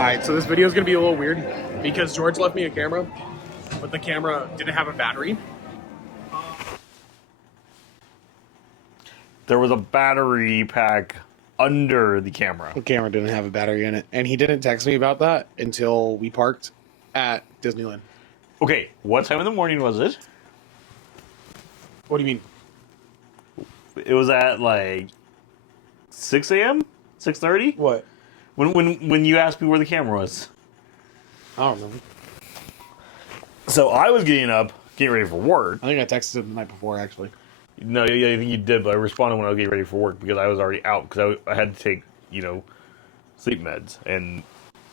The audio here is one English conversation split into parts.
Alright, so this video is going to be a little weird because George left me a camera, but the camera didn't have a battery. There was a battery pack under the camera. The camera didn't have a battery in it, and he didn't text me about that until we parked at Disneyland. Okay, what time in the morning was it? What do you mean? It was at like 6 a.m.? 6:30? What? When you asked me where the camera was. I don't remember. So I was getting up, getting ready for work. I think I texted him the night before, actually. No, yeah, I think you did, but I responded when I was getting ready for work because I was already out because I had to take, sleep meds and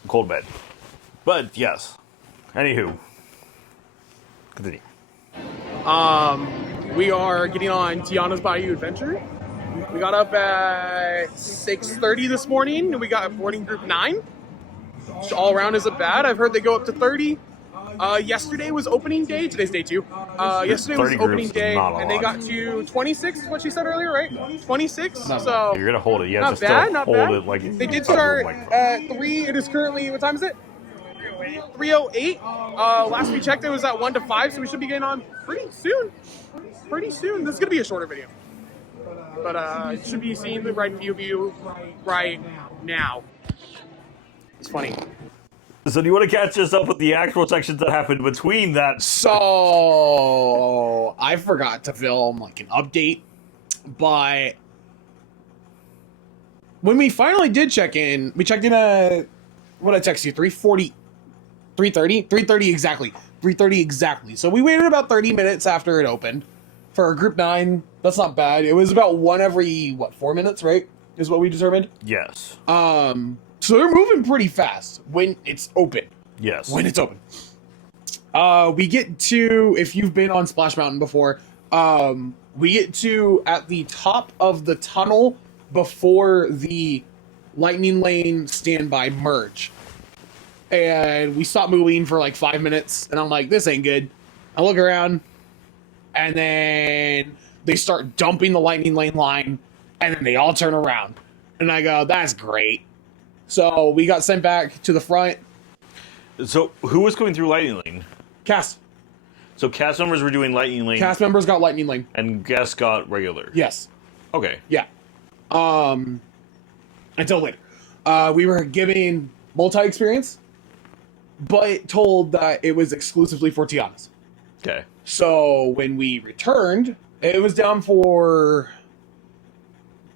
cold med. But yes. Anywho. Continue. We are getting on Tiana's Bayou adventure. We got up at 6:30 this morning, and we got boarding group 9. Which all around isn't bad. I've heard they go up to 30. Yesterday was opening day. Today's day 2. Yesterday was opening day, and they got to 26, is what she said earlier, right? 26. So you're gonna hold it. Yeah, not bad. Not bad. It like they did start at 3. It is currently, what time is it? 3:08. Last we checked, it was at 1 to 5, so we should be getting on pretty soon. Pretty soon. This is gonna be a shorter video, but it should be seeing the right view right now. It's funny. So do you want to catch us up with the actual sections that happened between that? So I forgot to film like an update, but when we finally did check in, we checked in at, what did I text you? 3:40, 3:30? 3:30 exactly. 3:30 exactly. So we waited about 30 minutes after it opened for group 9. That's not bad. It was about one every 4 minutes, right? Is what we determined. Yes. So they're moving pretty fast when it's open. Yes. When it's open. We get to, if you've been on Splash Mountain before, we get to at the top of the tunnel before the Lightning Lane standby merge. And we stop moving for like 5 minutes, and I'm like, this ain't good. I look around, and then they start dumping the Lightning Lane line, and then they all turn around. And I go, that's great. So we got sent back to the front. So who was going through Lightning Lane? Cast. So cast members were doing Lightning Lane. Cast members got Lightning Lane. And guests got regular. Yes. Okay. Yeah. Until later. We were giving multi-experience, but told that it was exclusively for Tiana's. Okay. So when we returned, it was down for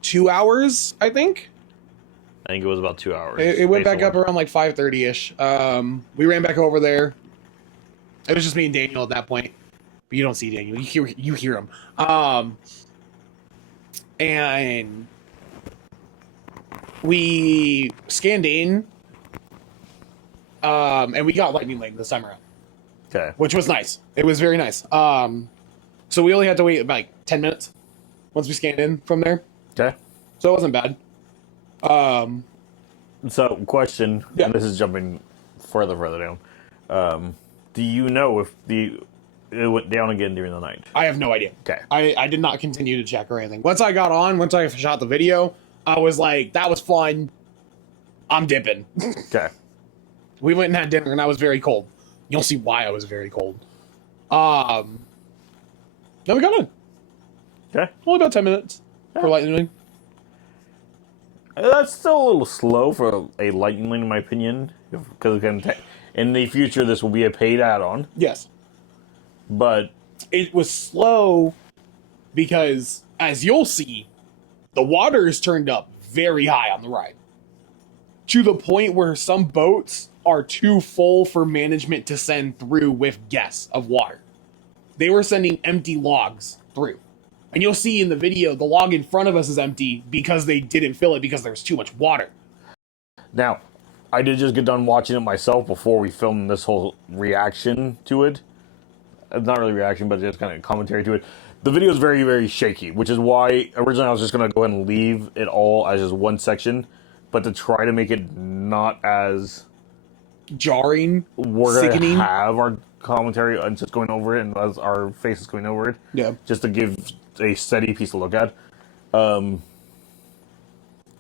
2 hours, I think. I think it was about 2 hours. It went back up around like 5:30-ish. We ran back over there. It was just me and Daniel at that point. But you don't see Daniel. You hear him. And we scanned in. And we got Lightning Lane this time around. Okay. Which was nice. It was very nice. So we only had to wait about 10 minutes once we scanned in from there. Okay. So it wasn't bad. So question, yeah. And this is jumping further down. Do you know if it went down again during the night? I have no idea. Okay. I did not continue to check or anything. Once I got on, once I shot the video, I was like, that was fun. I'm dipping. Okay. We went and had dinner, and I was very cold. You'll see why I was very cold. Then we got in. Okay. Only about 10 minutes for Lightning Lane. That's still a little slow for a Lightning Lane, in my opinion. Because in the future, this will be a paid add-on. Yes. But it was slow because, as you'll see, the water is turned up very high on the ride. To the point where some boats are too full for management to send through with guests of water. They were sending empty logs through. And you'll see in the video, the log in front of us is empty because they didn't fill it because there was too much water. Now, I did just get done watching it myself before we filmed this whole reaction to it. Not really reaction, but just kind of commentary to it. The video is very, very shaky, which is why originally I was just going to go ahead and leave it all as just one section. But to try to make it not as jarring, we're going to have our commentary and just going over it and as our faces going over it. Yeah. Just to give a steady piece to look at.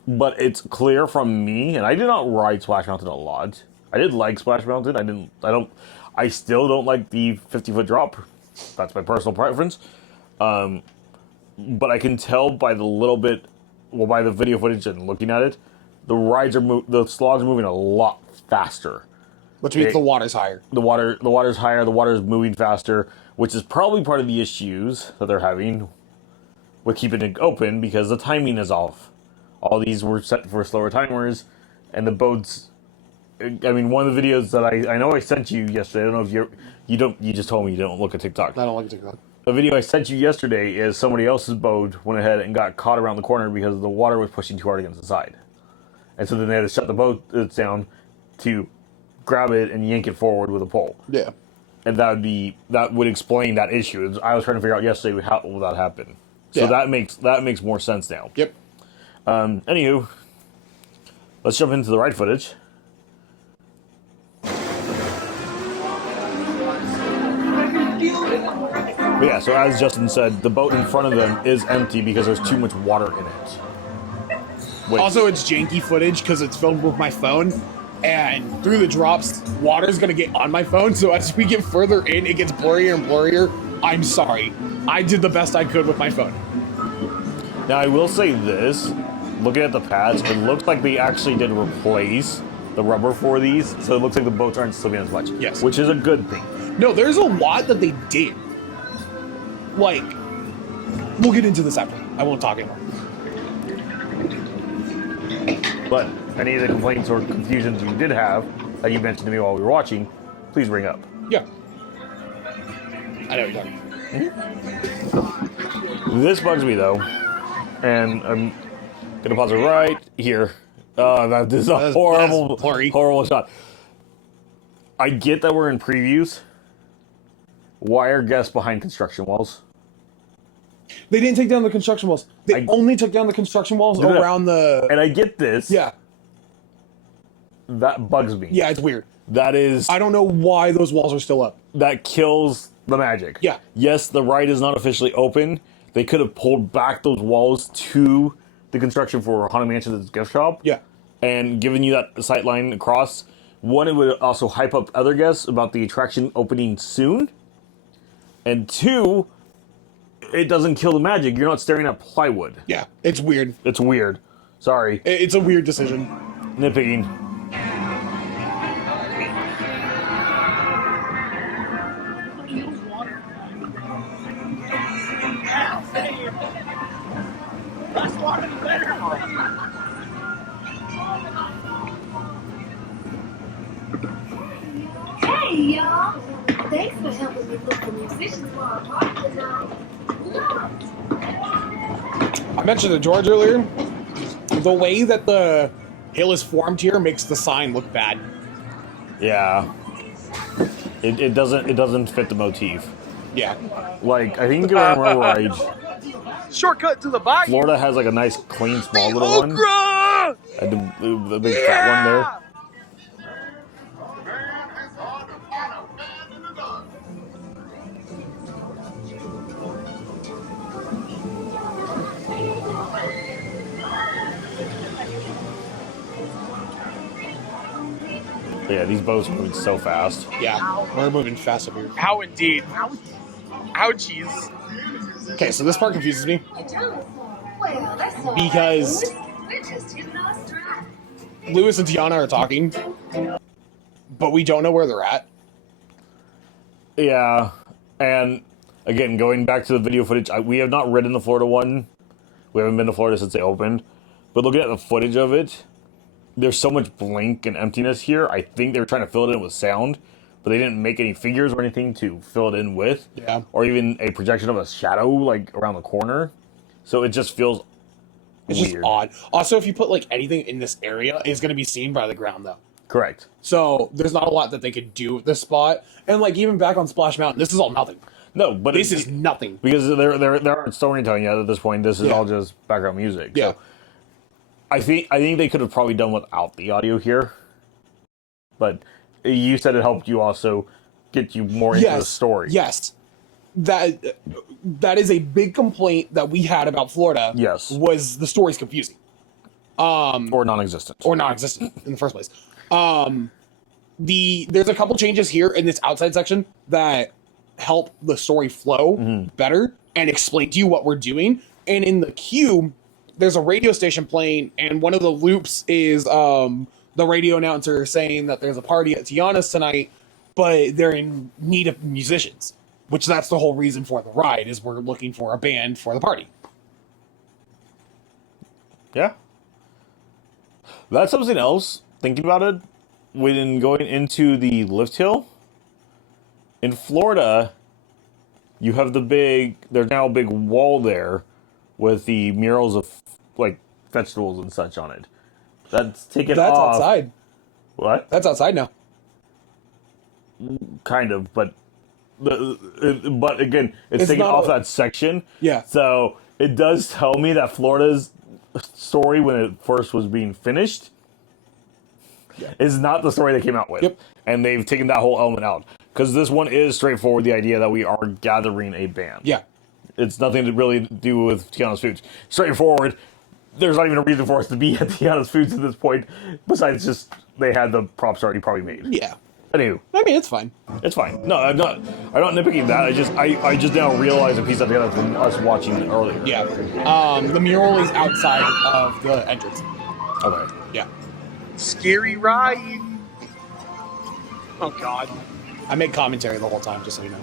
But it's clear from me, and I did not ride Splash Mountain a lot. I did like Splash Mountain. I still don't like the 50-foot drop. That's my personal preference. But I can tell by by the video footage and looking at it, the slogs are moving a lot faster. Which means the water's higher. The water's higher, the water's moving faster, which is probably part of the issues that they're having with keeping it open because the timing is off. All these were set for slower timers, and the boats. I mean, one of the videos that I know I sent you yesterday. I don't know if you just told me you don't look at TikTok. I don't like TikTok. A video I sent you yesterday is somebody else's boat went ahead and got caught around the corner because the water was pushing too hard against the side, and so then they had to shut the boat down to grab it and yank it forward with a pole. Yeah, and that would explain that issue. I was trying to figure out yesterday how will that happen. So that makes more sense now. Yep. Anywho, let's jump into the ride footage. But yeah, so as Justin said, the boat in front of them is empty because there's too much water in it. Also, it's janky footage because it's filmed with my phone, and through the drops, water's gonna get on my phone, so as we get further in, it gets blurrier and blurrier. I'm sorry. I did the best I could with my phone. Now, I will say this. Looking at the pads, it looks like they actually did replace the rubber for these, so it looks like the boats aren't slipping as much. Yes. Which is a good thing. No, there's a lot that they did. Like, we'll get into this after. I won't talk anymore. But any of the complaints or confusions you did have that you mentioned to me while we were watching, please bring up. Yeah. I know what you're talking. This bugs me though, and I'm gonna pause it right here. That is a horrible shot. I get that we're in previews. Why are guests behind construction walls? They didn't take down the construction walls. They only took down the construction walls around the... And I get this. Yeah. That bugs me. Yeah, it's weird. That is... I don't know why those walls are still up. That kills the magic. Yeah. Yes, the ride is not officially open. They could have pulled back those walls to the construction for Haunted Mansion's gift shop. Yeah. And given you that sight line across. One, it would also hype up other guests about the attraction opening soon. And two, it doesn't kill the magic. You're not staring at plywood. Yeah, it's weird. It's weird. Sorry. It's a weird decision. Nitpicking. Hey, y'all. Thanks for helping me look for musicians for our party tonight. I mentioned to George earlier, the way that the hill is formed here makes the sign look bad. Yeah. It doesn't fit the motif. Yeah. Like, I think around Ride, Shortcut to the Bayou. Florida has like a nice, clean, small little one. And the big fat one there. But yeah, these boats are moving so fast. Yeah, we're moving fast up here. How indeed. Ouchies. Okay, so this part confuses me. Well, that's all Because right. We're just hitting our stride. Louis and Tiana are talking, but we don't know where they're at. Yeah, and again, going back to the video footage, we have not ridden the Florida one. We haven't been to Florida since they opened. But looking at the footage of it, there's so much blank and emptiness here. I think they were trying to fill it in with sound, but they didn't make any figures or anything to fill it in with. Yeah. Or even a projection of a shadow, like, around the corner. So it just feels It's weird. just odd. Also, if you put like anything in this area, it's going to be seen by the ground though. Correct. So there's not a lot that they could do with this spot. And like even back on Splash Mountain, this is all nothing. No, but This is nothing. because there aren't storytelling yet at this point. This is Yeah. all just background music. Yeah. So I think they could have probably done without the audio here. But you said it helped you also get you more into the story. Yes. That is a big complaint that we had about Florida. Yes. Was the story's confusing. Or non-existent. Or non-existent in the first place. There's a couple changes here in this outside section that help the story flow better and explain to you what we're doing. And in the queue, there's a radio station playing, and one of the loops is the radio announcer saying that there's a party at Tiana's tonight, but they're in need of musicians, which that's the whole reason for the ride, is we're looking for a band for the party. Yeah. That's something else, thinking about it, when going into the lift hill, in Florida, you have there's now a big wall there with the murals of, like, vegetables and such on it. That's taken That's off. outside. What? That's outside now. Kind of, but again, it's taken not off that section. Yeah. So it does tell me that Florida's story, when it first was being finished, is not the story they came out with. Yep. And they've taken that whole element out. Because this one is straightforward, the idea that we are gathering a band. Yeah. It's nothing to really do with Tiana's Foods. Straightforward. There's not even a reason for us to be at Tiana's Foods at this point, besides just they had the props already probably made. Yeah. Anywho. I mean, it's fine. It's fine. No, I'm not nitpicking that. I just now realize a piece of together from us watching it earlier. Yeah. The mural is outside of the entrance. Okay. Yeah. Scary ride. Oh God. I make commentary the whole time, just so you know.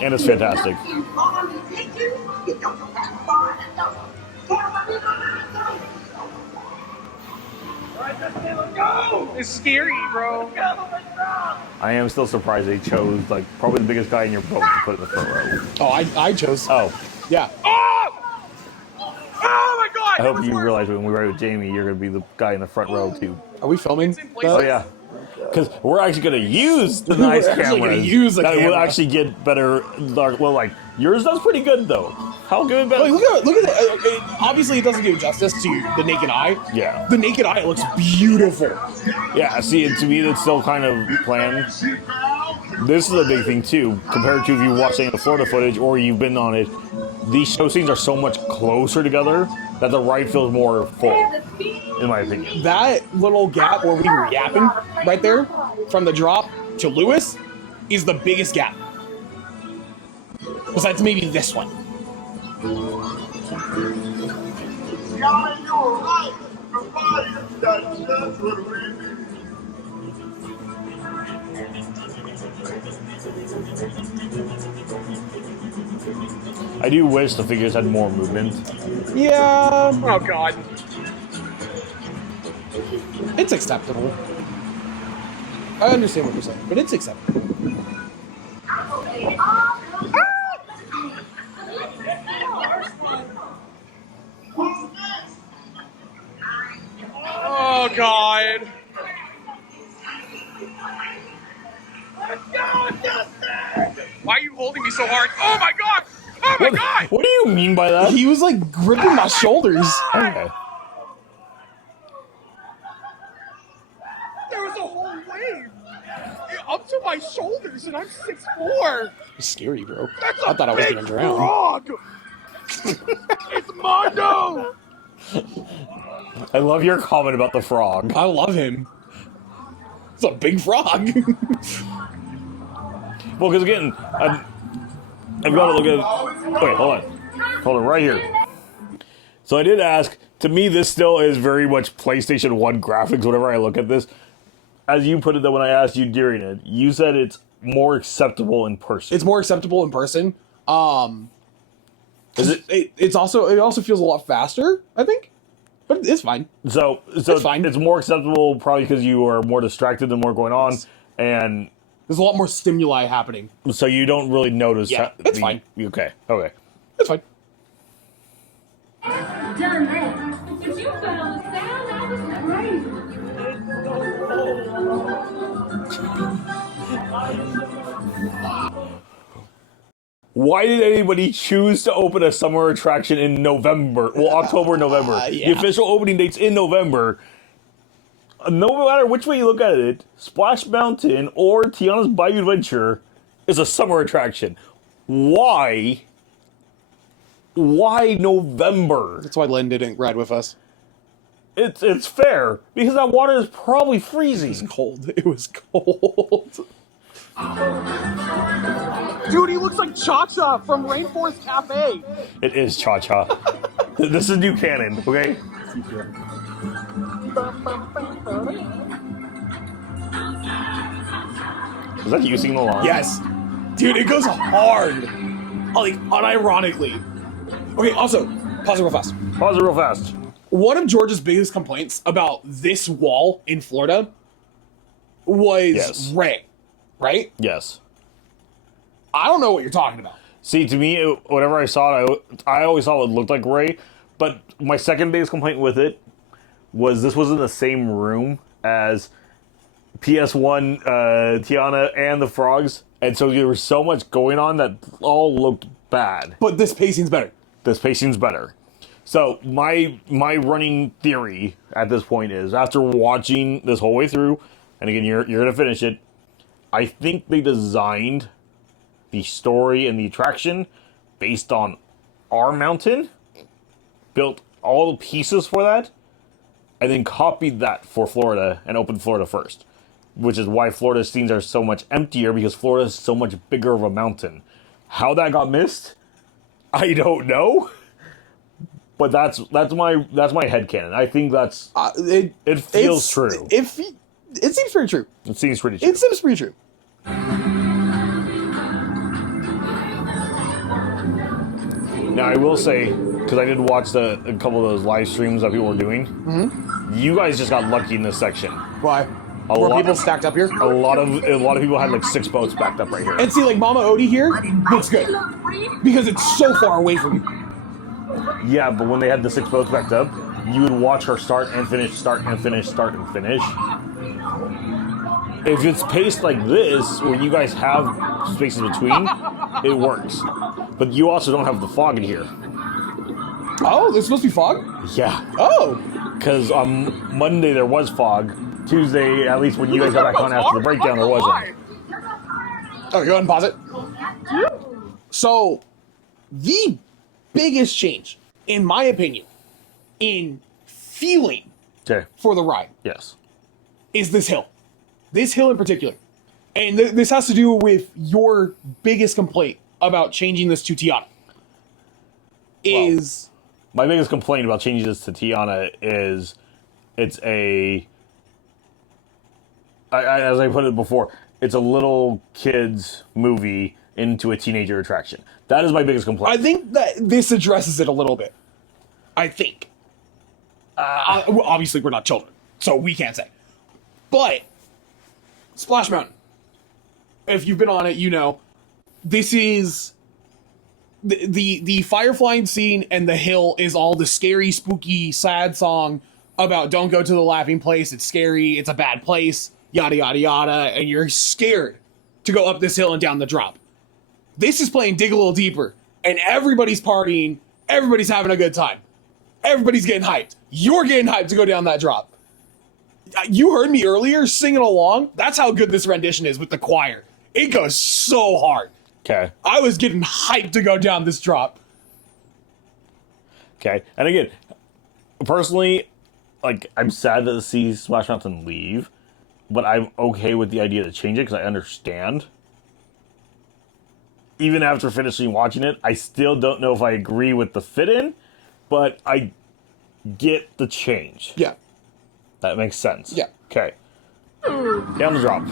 And it's fantastic. It's scary, bro. I am still surprised they chose, like, probably the biggest guy in your boat to put in the front row. Oh, I chose. Oh. Yeah. Oh! Oh my God! I hope you realize when we ride with Jamie, you're going to be the guy in the front row, too. Are we filming? Oh, yeah. Because we're actually going to use the nice We're actually cameras. gonna use the that will camera. actually get better. Well, like, yours does pretty good, though. How good? Like, look at it. Obviously, it doesn't give justice to the naked eye. Yeah. The naked eye looks beautiful. Yeah, see, to me, it's still kind of planned. This is a big thing, too, compared to if you watch any of the Florida footage or you've been on it. These show scenes are so much closer together that the ride feels more full, in my opinion. That little gap where we were yapping right there, from the drop to Lewis, is the biggest gap. Besides maybe this one. I do wish the figures had more movement. Yeah, Oh God. it's acceptable. I understand what you're saying, but it's acceptable. Oh God. Why are you holding me so hard? Oh my God! Oh my God! What do you mean by that? He was like gripping my shoulders. Okay. There was a whole wave up to my shoulders, and I'm 6'4". It's scary, bro. That's a I thought I was big gonna drown. frog. It's Mondo. I love your comment about the frog. I love him. It's a big frog. Well, because again, I've got to look at it. Wait, hold on. Hold on, right here. So I did ask, to me, this still is very much PlayStation 1 graphics whenever I look at this. As you put it, though, when I asked you during it, you said it's more acceptable in person. It's more acceptable in person. Is it? It also feels a lot faster, I think. But it's fine. So It's fine. It's more acceptable probably because you are more distracted and more going on. And There's a lot more stimuli happening. so you don't really notice. Yeah, it's fine. Okay. It's fine. Done that. But you put on the sound, that was crazy. Why did anybody choose to open a summer attraction in November? Well, October, November. Yeah. The official opening date's in November. No matter which way you look at it, Splash Mountain or Tiana's Bayou Adventure is a summer attraction. Why? Why November? That's why Lynn didn't ride with us. It's fair because that water is probably It was freezing. cold. It was cold. Dude, he looks like Cha-Cha from Rainforest Cafe. It is Cha-Cha. This is new canon, okay? Is that you singing along? Yes. Dude, it goes hard. Like, unironically. Okay, also, pause it real fast. Pause it real fast. One of George's biggest complaints about this wall in Florida was Ray, right? Yes. I don't know what you're talking about. See, to me, whenever I saw it, I always thought it looked like Ray. But my second biggest complaint with it was this was in the same room as PS1, Tiana, and the frogs. And so there was so much going on that all looked bad. But this pacing's better. This pacing's better. So my running theory at this point is, after watching this whole way through, and again, you're going to finish it, I think they designed the story and the attraction based on our mountain, built all the pieces for that, and then copied that for Florida and opened Florida first. Which is why Florida's scenes are so much emptier, because Florida is so much bigger of a mountain. How that got missed, I don't know. But that's my headcanon. I think that's it feels true. It seems pretty true. It seems pretty true. It seems pretty true. Now I will say, because I did watch a couple of those live streams that people were doing, you guys just got lucky in this section. Why? A Were lot people stacked up here? A lot of people had like 6 boats backed up right here. And see, like Mama Odie here looks good because it's so far away from you. Yeah, but when they had the 6 boats backed up, you would watch her start and finish, start and finish, start and finish. If it's paced like this, where you guys have spaces between, it works. But you also don't have the fog in here. Oh, there's supposed to be fog? Yeah. Oh. Because on Monday there was fog. Tuesday, at least when you guys got back on after the breakdown, there wasn't. Oh, go ahead and pause it. So, the biggest change, in my opinion, in feeling for the ride, yes, is this hill. This hill in particular. And this has to do with your biggest complaint about changing this to Tiana. My biggest complaint about changing this to Tiana is it's as I put it before, it's a little kid's movie into a teenager attraction. That is my biggest complaint. I think that this addresses it a little bit. I think. Obviously, we're not children, so we can't say. But, Splash Mountain. If you've been on it, you know. This is... The fire flying scene and the hill is all the scary, spooky, sad song about don't go to the laughing place, it's scary, it's a bad place, yada, yada, yada, and you're scared to go up this hill and down the drop. This is playing Dig a Little Deeper, and everybody's partying, everybody's having a good time. Everybody's getting hyped. You're getting hyped to go down that drop. You heard me earlier singing along. That's how good this rendition is with the choir. It goes so hard. Okay. I was getting hyped to go down this drop. Okay. And again, personally, like, I'm sad to see Splash Mountain leave, but I'm okay with the idea to change it because I understand. Even after finishing watching it, I still don't know if I agree with the fit in, but I get the change. Yeah. That makes sense. Yeah. Okay. Down the drop.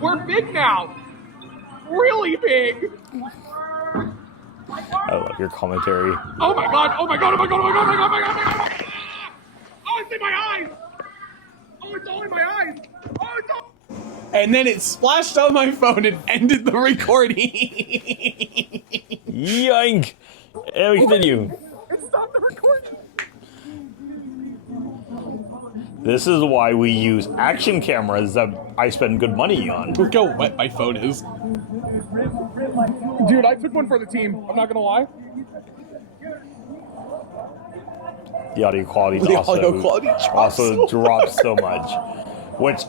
We're big now. Really big. I love your commentary. Oh my god, oh my god, oh my god, oh my god, oh my god, oh my god, oh my god. Oh, it's in my eyes. Oh, it's all in my eyes. Oh, it's all... And then it splashed on my phone and ended the recording. Yoink! And we continue. It stopped the recording. This is why we use action cameras that I spend good money on. Look how wet my phone is. Dude, I took one for the team. I'm not gonna lie. The audio quality The audio quality drops also so drops so much. Which,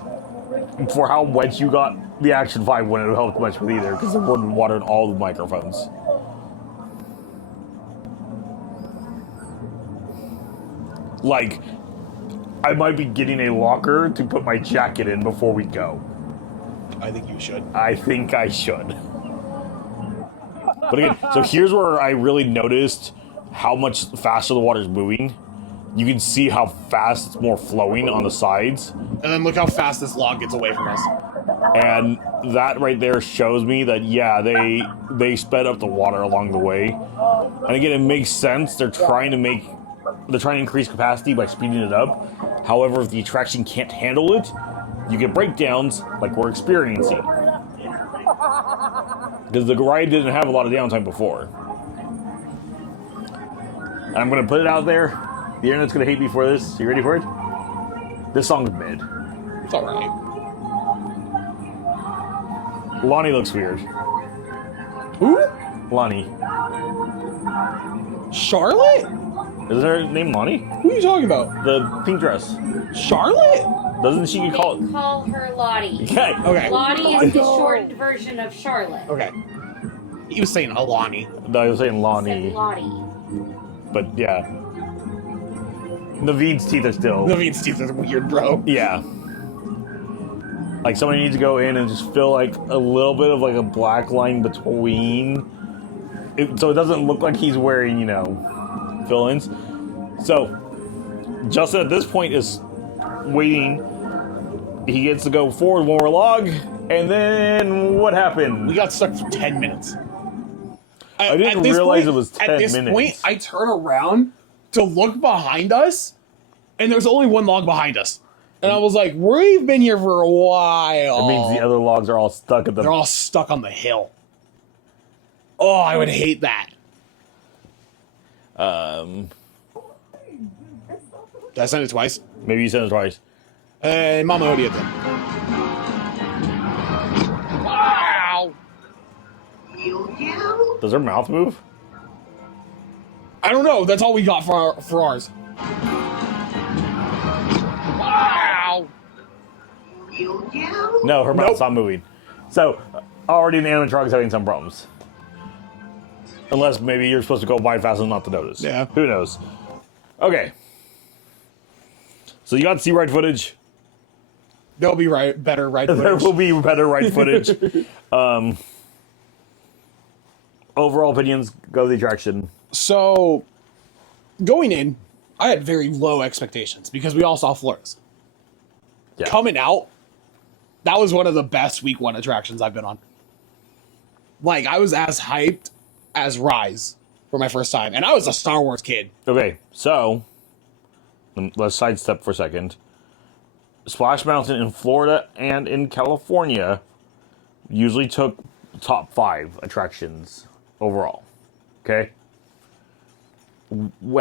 for how wet you got the Action 5 wouldn't have helped much with either, because there wasn't water in all the microphones. Like, I might be getting a locker to put my jacket in before we go. I think you should. I think I should. But again, so here's where I really noticed how much faster the water's moving. You can see how fast it's more flowing on the sides. And then look how fast this log gets away from us. And that right there shows me that, yeah, they sped up the water along the way. And again, it makes sense. They're trying to increase capacity by speeding it up. However, if the attraction can't handle it, you get breakdowns like we're experiencing. Because the ride didn't have a lot of downtime before. And I'm going to put it out there. The internet's going to hate me for this. You ready for it? This song's mid. It's alright. Lonnie looks weird. Who? Lonnie. Charlotte? Isn't her name Lonnie? Who are you talking about? The pink dress. Charlotte? Doesn't she get called? They call her Lottie. Okay. Okay. Lottie is the shortened version of Charlotte. Okay. He was saying Alani. No, I was saying Said Lonnie. Lottie. But yeah. Naveen's teeth are still. Naveen's teeth are weird, bro. Yeah. Like somebody needs to go in and just fill like a little bit of like a black line between so it doesn't look like he's wearing, fill-ins. So Justin at this point is waiting. He gets to go forward one more log, and then what happened? We got stuck for 10 minutes. I didn't realize it was 10 minutes. At this point, I turn around to look behind us, and there's only one log behind us. And I was like, we've been here for a while. It means the other logs are all stuck at the... They're all stuck on the hill. Oh, I would hate that. Did I send it twice? Maybe you sent it twice. Mama Odia did. Wow! Does her mouth move? I don't know. That's all we got for ours. Wow! No, her mouth's not moving. So, already the animatronic's having some problems. Unless maybe you're supposed to go wide fast and not to notice. Yeah. Who knows? Okay. So you got to see ride footage. There'll be better ride footage. There will be better ride footage. Overall opinions, go to the attraction. So, going in, I had very low expectations because we all saw Flores. Yeah. Coming out, that was one of the best week one attractions I've been on. Like, I was as hyped as Rise for my first time. And I was a Star Wars kid. Okay, so let's sidestep for a second. Splash Mountain in Florida and in California usually took top 5 attractions overall. Okay?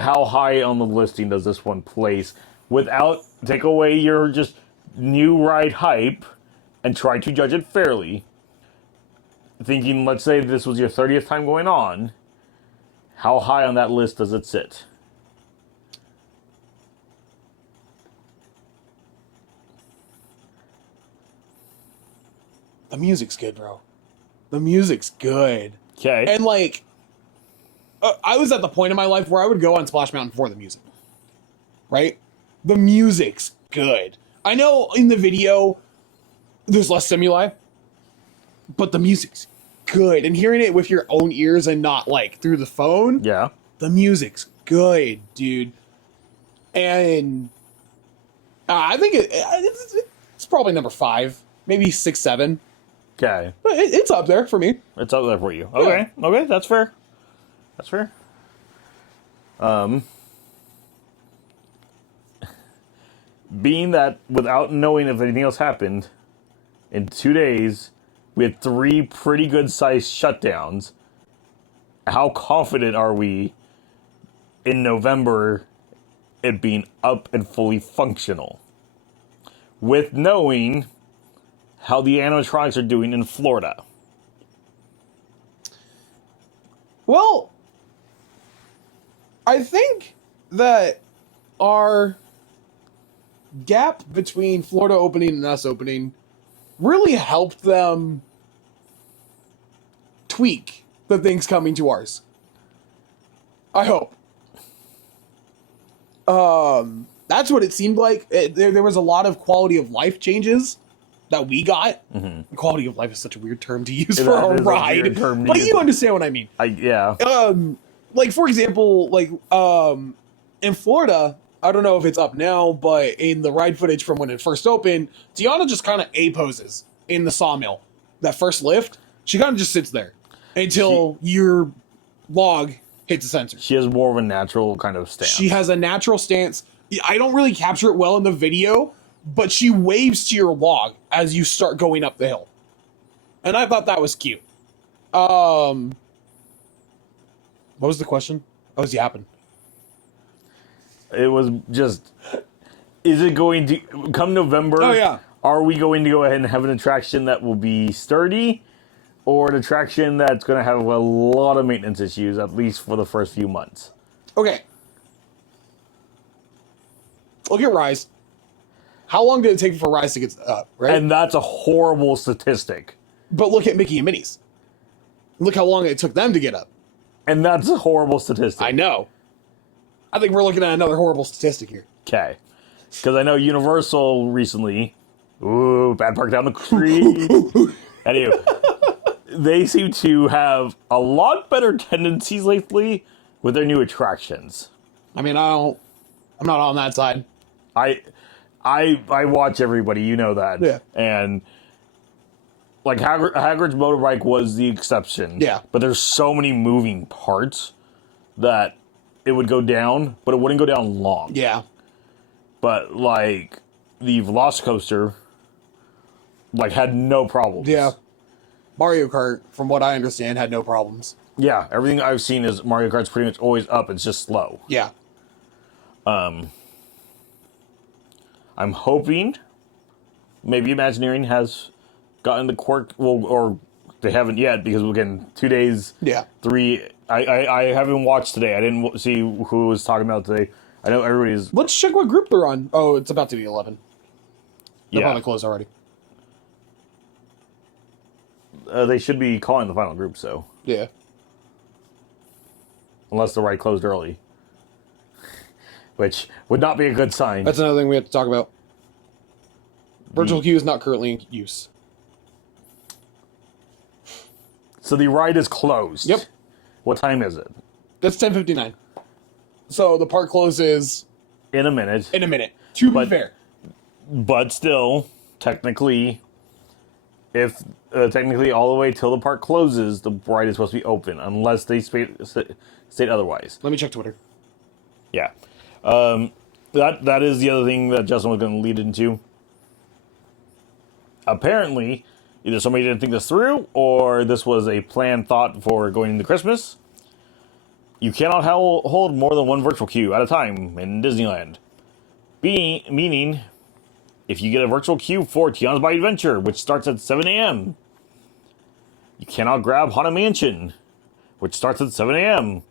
How high on the listing does this one place without take away your just new ride hype and try to judge it fairly? Thinking, let's say this was your 30th time going on, how high on that list does it sit? The music's good, bro. The music's good. Okay. And, like, I was at the point in my life where I would go on Splash Mountain for the music. Right? The music's good. I know in the video there's less stimuli, but the music's good. And hearing it with your own ears and not, like, through the phone, Yeah. the music's good, dude. And I think it's probably number 5, maybe 6, 7. Okay. But it's up there for me. It's up there for you. Okay. Yeah. Okay, that's fair. That's fair. Being that without knowing if anything else happened, in 2 days, we had 3 pretty good sized shutdowns. How confident are we in November it being up and fully functional? With knowing how the animatronics are doing in Florida. Well, I think that our gap between Florida opening and us opening really helped them tweak the things coming to ours. I hope. That's what it seemed like. There was a lot of quality of life changes that we got. Mm-hmm. Quality of life is such a weird term to use for a ride, but you understand what I mean. Yeah. Like for example, like in Florida, I don't know if it's up now, but in the ride footage from when it first opened, Tiana just kind of A-poses in the sawmill. That first lift, she kind of just sits there until your log hits a sensor. She has more of a natural kind of stance. She has a natural stance. I don't really capture it well in the video, but she waves to your log as you start going up the hill. And I thought that was cute. What was the question? I was yapping. It was just, is it going to, come November, oh, yeah. Are we going to go ahead and have an attraction that will be sturdy, or an attraction that's going to have a lot of maintenance issues, at least for the first few months? Okay. Look at Rise. How long did it take for Rise to get up, right? And that's a horrible statistic. But look at Mickey and Minnie's. Look how long it took them to get up. And that's a horrible statistic. I know. I think we're looking at another horrible statistic here. Okay. Because I know Universal recently, bad park down the creek. Anyway, they seem to have a lot better tendencies lately with their new attractions. I mean, I'm not on that side. I watch everybody, you know that. Yeah. And like Hagrid's motorbike was the exception. Yeah. But there's so many moving parts that it would go down, but it wouldn't go down long. Yeah. But like the Velocicoaster, like had no problems. Yeah. Mario Kart, from what I understand, had no problems. Yeah, everything I've seen is Mario Kart's pretty much always up. It's just slow. Yeah. I'm hoping maybe Imagineering has gotten the quirk, well, or they haven't yet, because we're getting 2 days. Yeah. 3. I haven't watched today. I didn't see who was talking about today. I know everybody's. Let's check what group they're on. Oh, it's about to be 11. They're Yeah. probably closed already. They should be calling the final group, so. Yeah. Unless the ride closed early. Which would not be a good sign. That's another thing we have to talk about. Virtual queue is not currently in use. So the ride is closed. Yep. What time is it? That's 10:59. So the park closes In a minute. in a minute. To be fair. But still, technically, if technically all the way till the park closes, the ride is supposed to be open, unless they state otherwise. Let me check Twitter. Yeah. That is the other thing that Justin was going to lead into. Apparently, either somebody didn't think this through, or this was a planned thought for going into Christmas. You cannot hold more than one virtual queue at a time in Disneyland. Meaning, if you get a virtual queue for Tiana's Bayou Adventure, which starts at 7 a.m., you cannot grab Haunted Mansion, which starts at 7 a.m.,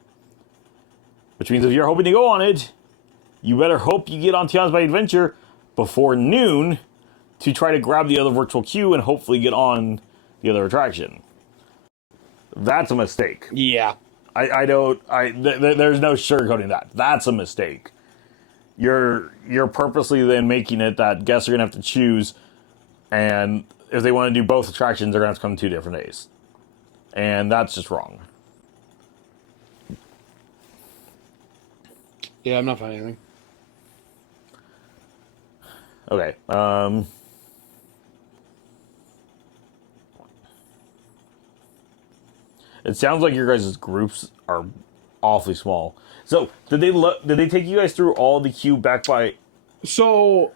which means if you're hoping to go on it, you better hope you get on Tiana's Bayou Adventure before noon to try to grab the other virtual queue and hopefully get on the other attraction. That's a mistake. Yeah. There's no sugarcoating that. That's a mistake. You're purposely then making it that guests are going to have to choose, and if they want to do both attractions, they're going to have to come 2 different days. And that's just wrong. Yeah, I'm not finding anything. Okay. It sounds like your guys' groups are awfully small. So, did they take you guys through all the queue back by? So,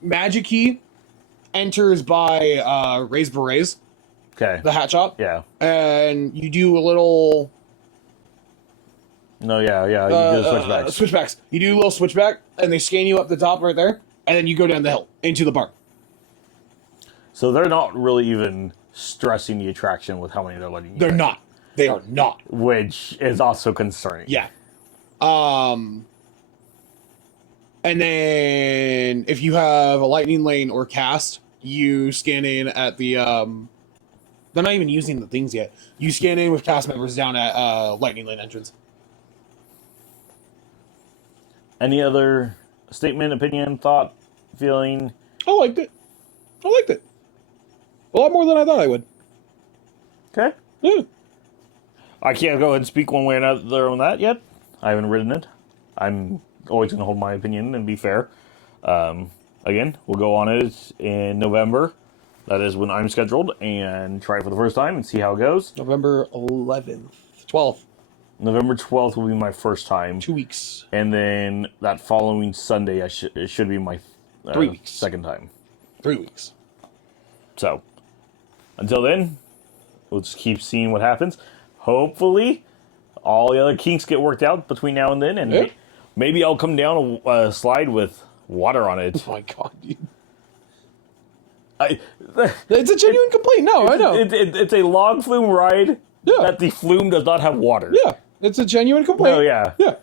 Magic Key enters by Raise Berets, Okay. the hat shop. Yeah. And you do a little No. Yeah. You do the switchbacks. switchbacks. You do a little switchback, and they scan you up the top right there, and then you go down the hill into the park. So they're not really even stressing the attraction with how many they're letting you. They're not. They are not. Which is also concerning. Yeah. And And then if you have a lightning lane or cast, you scan in at the they're not even using the things yet. You scan in with cast members down at lightning lane entrance. Any other statement, opinion, thought, feeling? I liked it. A lot more than I thought I would. Okay. Yeah. I can't go ahead and speak one way or another on that yet. I haven't written it. I'm always going to hold my opinion and be fair. Again, we'll go on it in November. That is when I'm scheduled, and try it for the first time and see how it goes. November 11th. 12th. November 12th will be my first time. 2 weeks. And then that following Sunday, it should be my 3 weeks. Second time. 3 weeks. So, until then, we'll just keep seeing what happens. Hopefully, all the other kinks get worked out between now and then, and maybe I'll come down a slide with water on it. Oh my god, dude. It's a genuine complaint. No, I know. It's a log flume ride that the flume does not have water. Yeah, it's a genuine complaint. Oh, yeah. Yeah.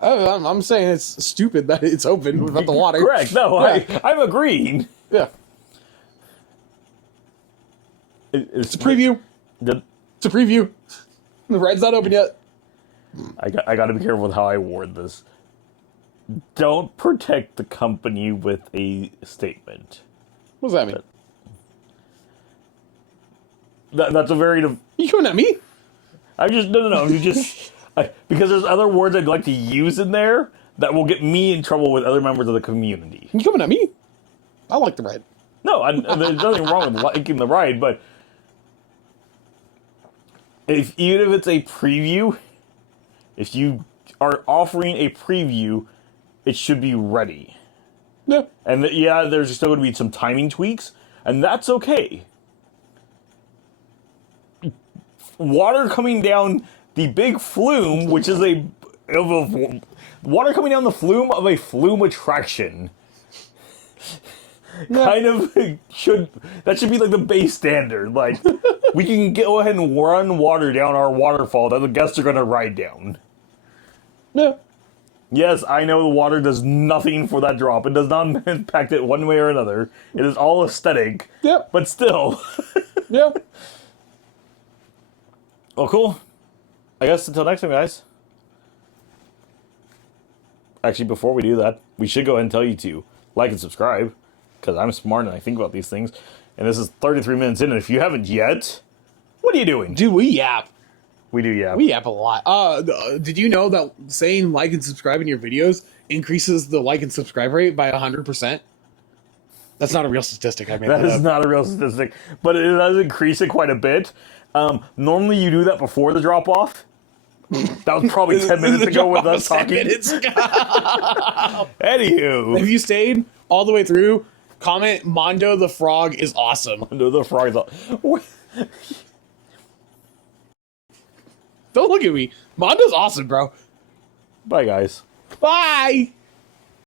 I'm saying it's stupid that it's open without the water. Correct. No, yeah. I'm agreeing. Yeah. It's a preview. It's a preview. The ride's not open yet. I got to be careful with how I word this. Don't protect the company with a statement. What does that mean? That's a very... You coming at me? No. You just... because there's other words I'd like to use in there that will get me in trouble with other members of the community. You coming at me? I like the ride. No, there's nothing wrong with liking the ride, but... Even if it's a preview, if you are offering a preview, it should be ready. Yeah. And there's still going to be some timing tweaks, and that's okay. Water coming down the big flume, which is water coming down the flume of a flume attraction. Kind of should be like the base standard. Like, we can go ahead and run water down our waterfall that the guests are going to ride down. Yeah. Yes, I know the water does nothing for that drop. It does not impact it one way or another. It is all aesthetic. Yep. But still. Yep. Well, cool. I guess until next time, guys. Actually, before we do that, we should go ahead and tell you to like and subscribe, because I'm smart and I think about these things. And this is 33 minutes in, and if you haven't yet, what are you doing? Dude, we yap. We do yap. We yap a lot. Did you know that saying like and subscribe in your videos increases the like and subscribe rate by 100%? That's not a real statistic. I made that is up. not a real statistic, but it does increase it quite a bit. Normally you do that before the drop off. That was probably 10 minutes ago with us talking. 10 minutes ago. Anywho. If you stayed all the way through, comment Mondo the Frog is awesome. Mondo the Frog is awesome. Don't look at me. Mondo's awesome, bro. Bye, guys. Bye.